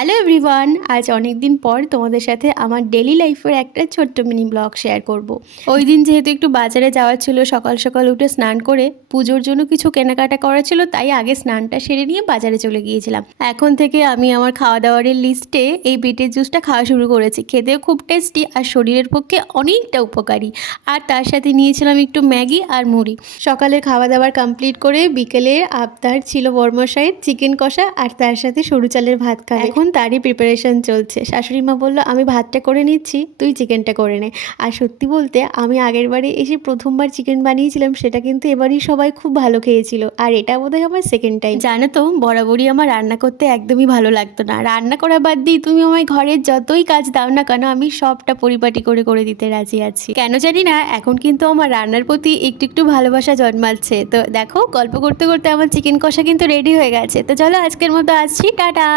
Hello everyone, আজ অনেক দিন পর তোমাদের সাথে আমার ডেলি লাইফের একটা ছোট্ট মিনি ব্লগ শেয়ার করব। ওই দিন যেহেতু একটু বাজারে যাওয়ার ছিল, সকাল সকাল উঠে স্নান করে পুজোর জন্য কিছু কেনাকাটা করা ছিল, তাই আগে স্নানটা সেরে নিয়ে বাজারে চলে গিয়েছিলাম। এখন থেকে আমি আমার খাওয়া দাওয়ারের লিস্টে এই বিটের জুসটা খাওয়া শুরু করেছি। খেতেও খুব টেস্টি আর শরীরের পক্ষে অনেকটা উপকারী। আর তার সাথে নিয়েছিলাম একটু ম্যাগি আর মুড়ি। সকালের খাওয়া দাওয়ার কমপ্লিট করে বিকেলের আবদার ছিল বর্মশাইয়ের চিকেন কষা আর তার সাথে সরু চালের ভাত খাবে। এখন তারই প্রিপারেশন চলছে। শাশুড়ি মা বললো আমি ভাতটা করে নিচ্ছি, তুই চিকেনটা করে নে। আর সত্যি বলতে আমি আগের বারে এসে প্রথমবার চিকেন বানিয়েছিলাম, সেটা কিন্তু এবারই সবাই খুব ভালো খেয়েছিল। আর এটা বোধহয় আমার সেকেন্ড টাইম। জানো তো, বরাবরই আমার রান্না করতে একদমই ভালো লাগতো না। রান্না করা বাদ দিয়ে তুমি আমায় ঘরের যতই কাজ দাও না কেন, আমি সবটা পরিপাটি করে করে দিতে রাজি আছি। কেন জানি না, এখন কিন্তু আমার রান্নার প্রতি একটু একটু ভালোবাসা জন্মাচ্ছে। তো দেখো, গল্প করতে করতে আমার চিকেন কষা কিন্তু রেডি হয়ে গেছে। তো চলো আজকের মতো আসছি, টাটা।